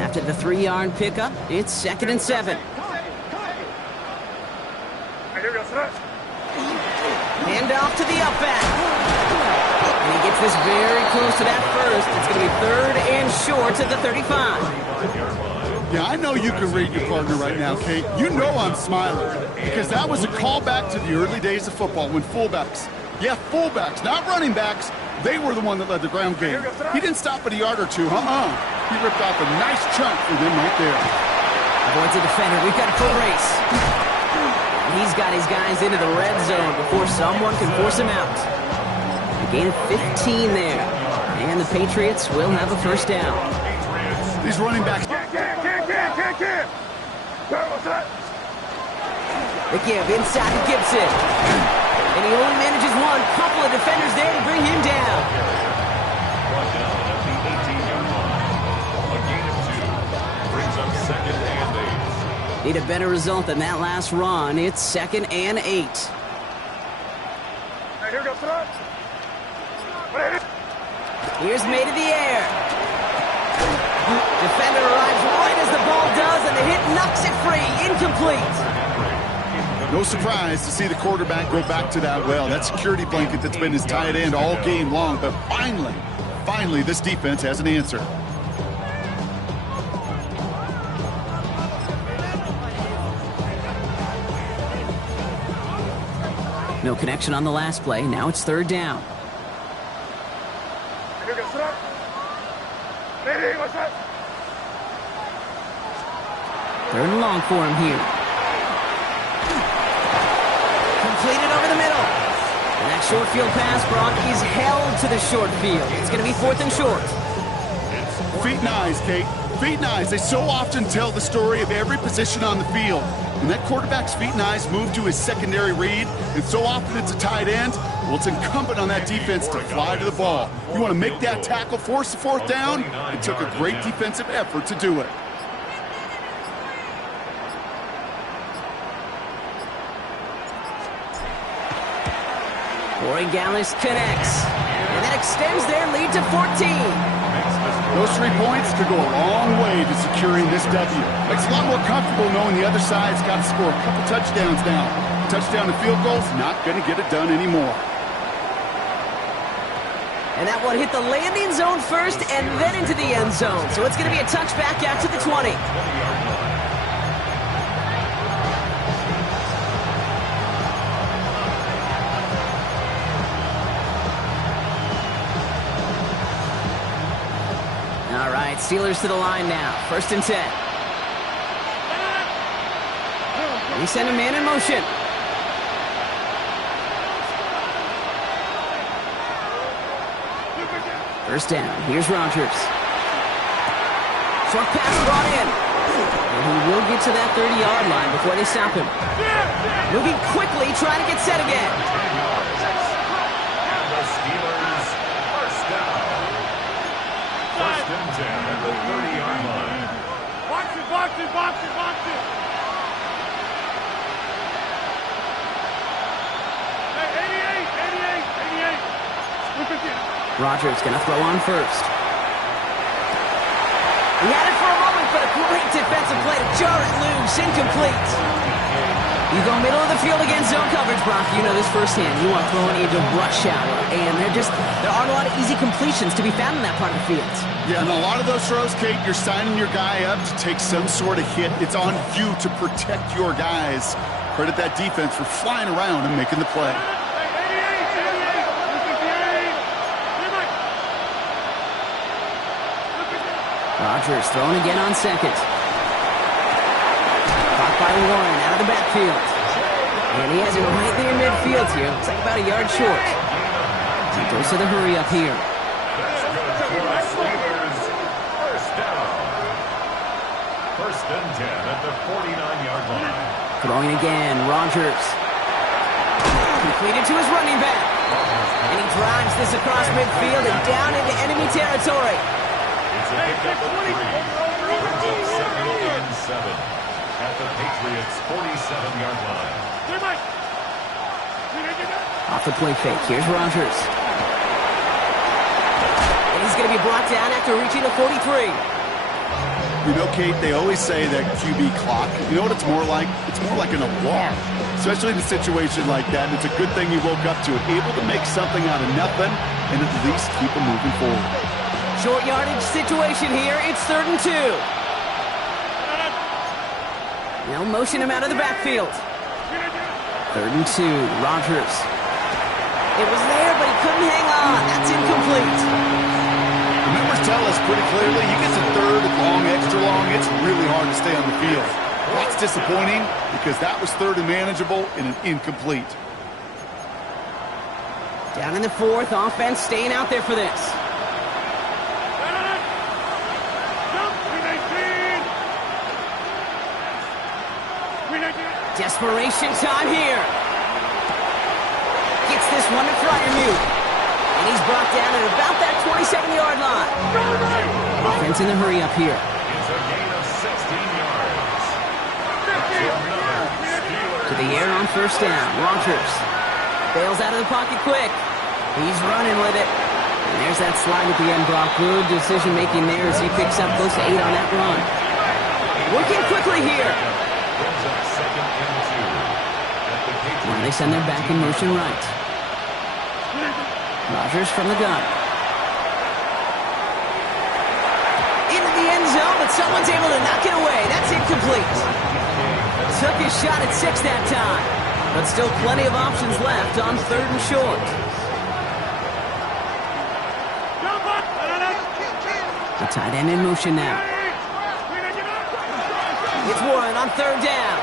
After the 3-yard pickup, it's 2nd and 7. Here we go, stretch. Hand off to the up back. And he gets this very close to that first. It's going to be 3rd and short to the 35. Yeah, I know you can read your partner right now, Kate. You know I'm smiling because that was a callback to the early days of football when fullbacks, fullbacks, not running backs, they were the one that led the ground game. He didn't stop at a yard or two, He ripped off a nice chunk for them right there. Avoids a defender. We've got a full race. He's got his guys into the red zone before someone can force him out. A gain of 15 there. And the Patriots will have a first down. These running backs. Can't. What's that? The give inside to Gibson. And he only manages one. Couple of defenders there to bring him down. Brought down at the 18-yard line. A gain of 2 brings up 2nd and 8. Need a better result than that last run. It's 2nd and 8. Hey, here we go, stretch. Here's made in the air. Defender arrives right as the ball does, and the hit knocks it free. Incomplete. No surprise to see the quarterback go back to that well. That security blanket that's been his tight end all game long. But finally, this defense has an answer. No connection on the last play. Now it's 3rd down. Here we go, stretch. Hey, what's that? 3rd and long for him here. Completed over the middle. And that short field pass, Brock, is held to the short field. It's going to be 4th and short. Feet and eyes, Kate. Feet and eyes. They so often tell the story of every position on the field. When that quarterback's feet and eyes move to his secondary read, and so often it's a tight end, well, it's incumbent on that defense to fly to the ball. You want to make that tackle, force the 4th down? It took a great defensive effort to do it. Corey Gallis connects. And that extends their lead to 14. Those 3 points could go a long way to securing this W. Makes it a lot more comfortable knowing the other side's got to score a couple touchdowns now. Touchdown to field goals, not going to get it done anymore. And that one hit the landing zone first and then into the end zone. So it's going to be a touchback out to the 20. All right, Steelers to the line now. 1st and 10. We send a man in motion. First down. Here's Rodgers. Short pass brought in. And he will get to that 30-yard line before they stop him. Moving quickly, trying to get set again. And the Steelers first down. 1st and 10 at the 30-yard line. Box it. Hey, 88. Rodgers going to throw on first. He had it for a moment, but a great defensive play to jar it loose. Incomplete. You go middle of the field against zone coverage, Brock. You know this firsthand. You want throwing into rush hour, and there aren't a lot of easy completions to be found in that part of the field. Yeah, and a lot of those throws, Kate, you're signing your guy up to take some sort of hit. It's on you to protect your guys. Credit that defense for flying around and making the play. Rodgers throwing again on 2nd. Caught by Warren out of the backfield. And he has it right there in midfield here. Looks like about a yard short. He goes to the hurry up here. First down. 1st and 10 at the 49-yard line. Throwing again, Rodgers. Completed to his running back. And he drives this across midfield and down into enemy territory. It's a pickup of 3. Brings up 2nd and 7 at the Patriots' 47-yard line. Off the play fake. Here's Rodgers. And he's going to be brought down after reaching the 43. You know, Kate, they always say that QB clock, you know what it's more like? It's more like an alarm, especially in a situation like that. And it's a good thing you woke up to it, able to make something out of nothing and at least keep them moving forward. Short yardage situation here. It's 3rd and 2. They'll motion him out of the backfield. 3rd and 2. Rodgers. It was there, but he couldn't hang on. That's incomplete. The numbers tell us pretty clearly, you get to 3rd and long, extra long, it's really hard to stay on the field. That's disappointing because that was 3rd and manageable and an incomplete. Down in the 4th, offense staying out there for this. Desperation time here. Gets this one to Freiermuth. And he's brought down at about that 27-yard line. Offense in the hurry up here. It's a gain of 16 yards. To the air on 1st down. Rodgers bails out of the pocket quick. He's running with it. And there's that slide at the end, Brock. Good decision-making there as he picks up close to 8 on that run. Working quickly here. Now they send their back in motion right. Rodgers from the gun. Into the end zone, but someone's able to knock it away. That's incomplete. Took his shot at 6 that time. But still plenty of options left on 3rd and short. The tight end in motion now. It's Warren on 3rd down.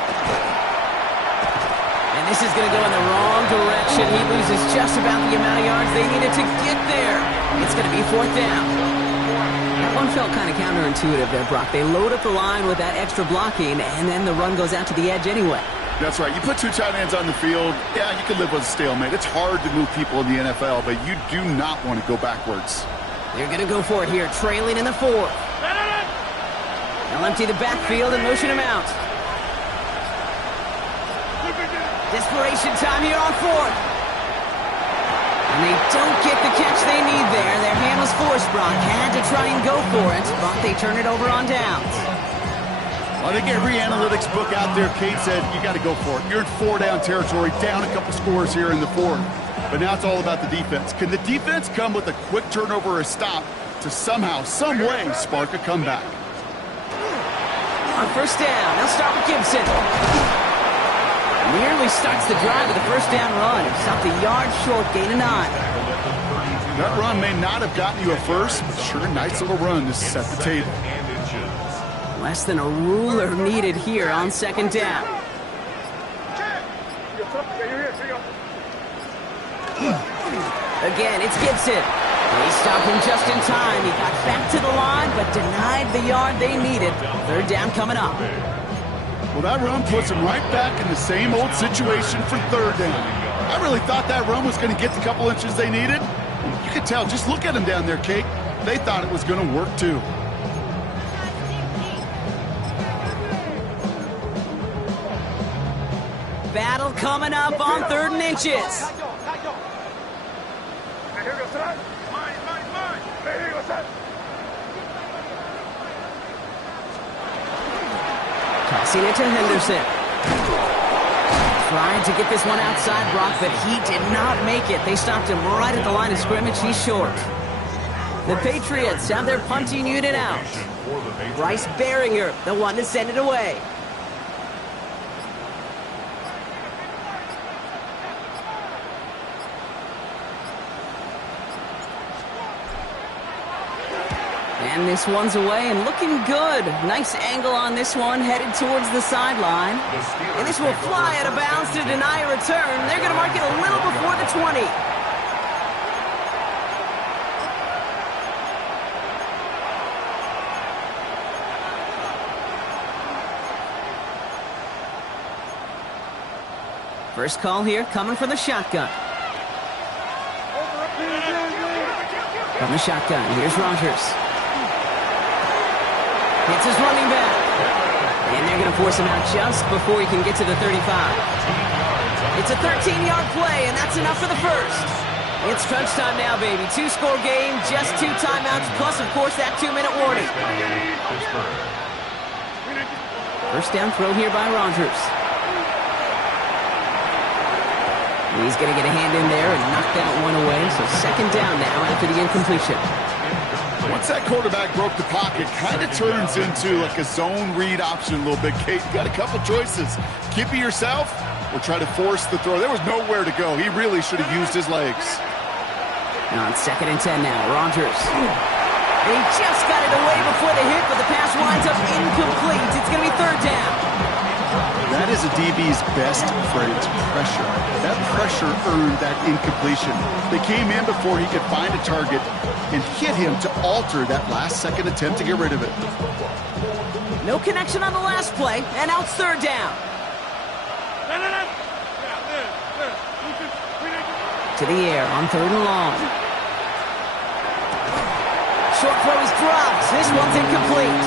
And this is going to go in the wrong direction. He loses just about the amount of yards they needed to get there. It's going to be 4th down. That one felt kind of counterintuitive there, Brock. They load up the line with that extra blocking, and then the run goes out to the edge anyway. That's right. You put 2 tight ends on the field, yeah, you can live with a stalemate. It's hard to move people in the NFL, but you do not want to go backwards. They're going to go for it here, trailing in the 4th. They'll empty the backfield and motion him out. Desperation time here on 4th. And they don't get the catch they need there. Their hand was forced, Brock. Had to try and go for it, but they turn it over on downs. I think every analytics book out there, Kate said, you got to go for it. You're in 4-down territory, down a couple scores here in the 4th. But now it's all about the defense. Can the defense come with a quick turnover or a stop to somehow, some way, spark a comeback? On 1st down, they'll start with Gibson. Nearly starts the drive with a 1st down run. Stopped a yard short, gain of 9. That run may not have gotten you a first, but sure, a nice little run to set the table. Less than a ruler needed here on 2nd down. Again, it's Gibson. They stopped him just in time. He got back to the line, but denied the yard they needed. 3rd down coming up. Well, that run puts them right back in the same old situation for 3rd down. I really thought that run was going to get the couple inches they needed. You could tell, just look at them down there, Kate. They thought it was going to work too. Battle coming up on 3rd and inches. Tossing it to Henderson. Tried to get this one outside, Brock, but he did not make it. They stopped him right at the line of scrimmage. He's short. The Patriots have their punting unit out. Bryce Baringer, the one to send it away. And this one's away and looking good. Nice angle on this one, headed towards the sideline. And this will fly out of bounds to deny a return. They're going to mark it a little before the 20. First call here coming from the shotgun. From the shotgun, here's Rodgers. Hits his running back. And they're going to force him out just before he can get to the 35. It's a 13-yard play, and that's enough for the first. It's crunch time now, baby. 2-score game, just 2 timeouts, plus, of course, that 2-minute warning. First down throw here by Rodgers. He's going to get a hand in there and knock that one away. So second down now after the incompletion. Once that quarterback broke the pocket, kind of turns into like a zone read option a little bit. Kate, you got a couple choices. Keep it yourself or try to force the throw. There was nowhere to go. He really should have used his legs. Now on 2nd and 10 now, Rodgers. And he just got it away before the hit, but the pass winds up incomplete. It's going to be 3rd down. That is a DB's best friend, pressure. That pressure earned that incompletion. They came in before he could find a target and hit him to alter that last-second attempt to get rid of it. No connection on the last play, and now it's 3rd down. To the air on 3rd and long. Short throw is dropped. This one's incomplete.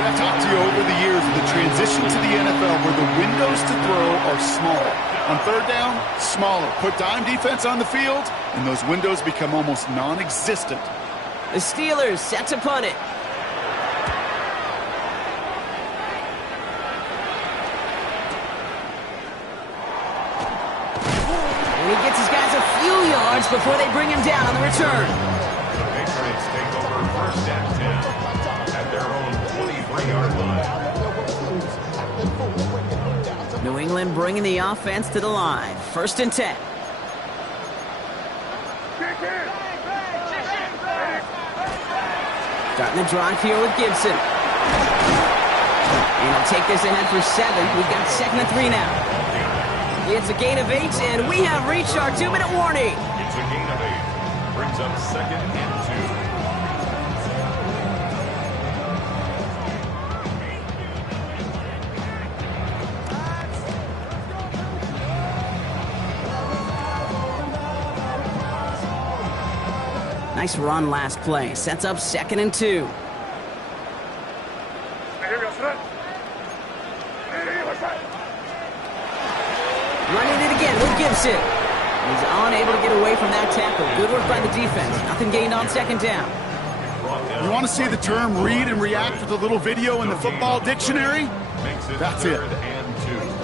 I've talked to you over the years of the transition to the NFL where the windows to throw are smaller. On 3rd down, smaller. Put dime defense on the field, and those windows become almost non-existent. The Steelers set to punt it. And he gets his guys a few yards before they bring him down on the return. The Patriots take over 1st and 10 at their own 23-yard line. New England bringing the offense to the line. 1st and 10. Starting the drive here with Gibson. And he'll take this ahead for 7. We've got 2nd and 3 now. It's a gain of 8, and we have reached our 2-minute warning. It's a gain of 8. Brings up 2nd and 2. Nice run last play. Sets up 2nd and 2. Running it again with Gibson. He's unable to get away from that tackle. Good work by the defense. Nothing gained on 2nd down. You want to see the term read and react with a little video in the football dictionary? That's it. 3rd and 2.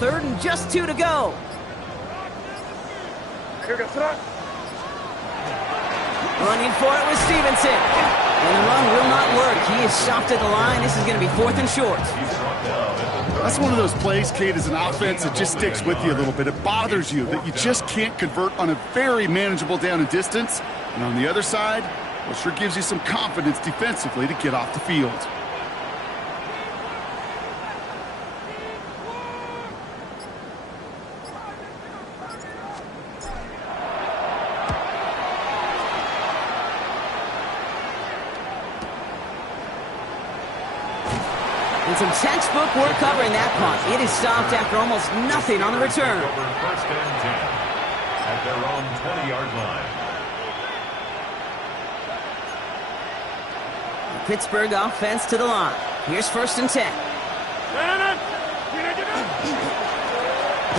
Third and just 2 to go. Running for it with Stevenson. And the run will not work. He is stopped at the line. This is going to be 4th and short. That's one of those plays, Kate, as an offense that just sticks with you a little bit. It bothers you that you just can't convert on a very manageable down and distance. And on the other side, well, it sure gives you some confidence defensively to get off the field. And some textbook work covering that punt. It is stopped after almost nothing on the return. Over 1st and 10 at their own 20-yard line. The Pittsburgh offense to the line. Here's 1st and 10.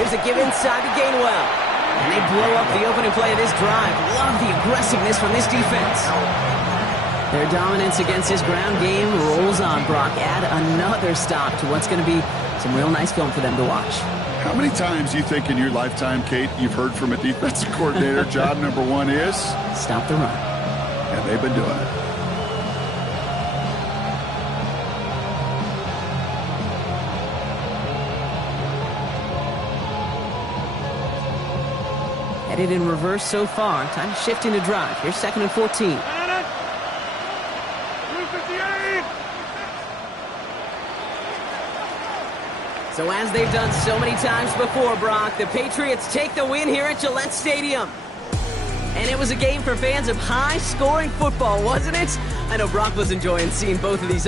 Here's a give inside to Gainwell. And they blow up the opening play of this drive. Love the aggressiveness from this defense. Their dominance against this ground game rolls on, Brock. Add another stop to what's going to be some real nice film for them to watch. How many times do you think in your lifetime, Kate, you've heard from a defensive coordinator, job number 1 is? Stop the run. And they've been doing it. Headed in reverse so far. Time to shift into drive. Here's 2nd and 14. So as they've done so many times before, Brock, the Patriots take the win here at Gillette Stadium. And it was a game for fans of high-scoring football, wasn't it? I know Brock was enjoying seeing both of these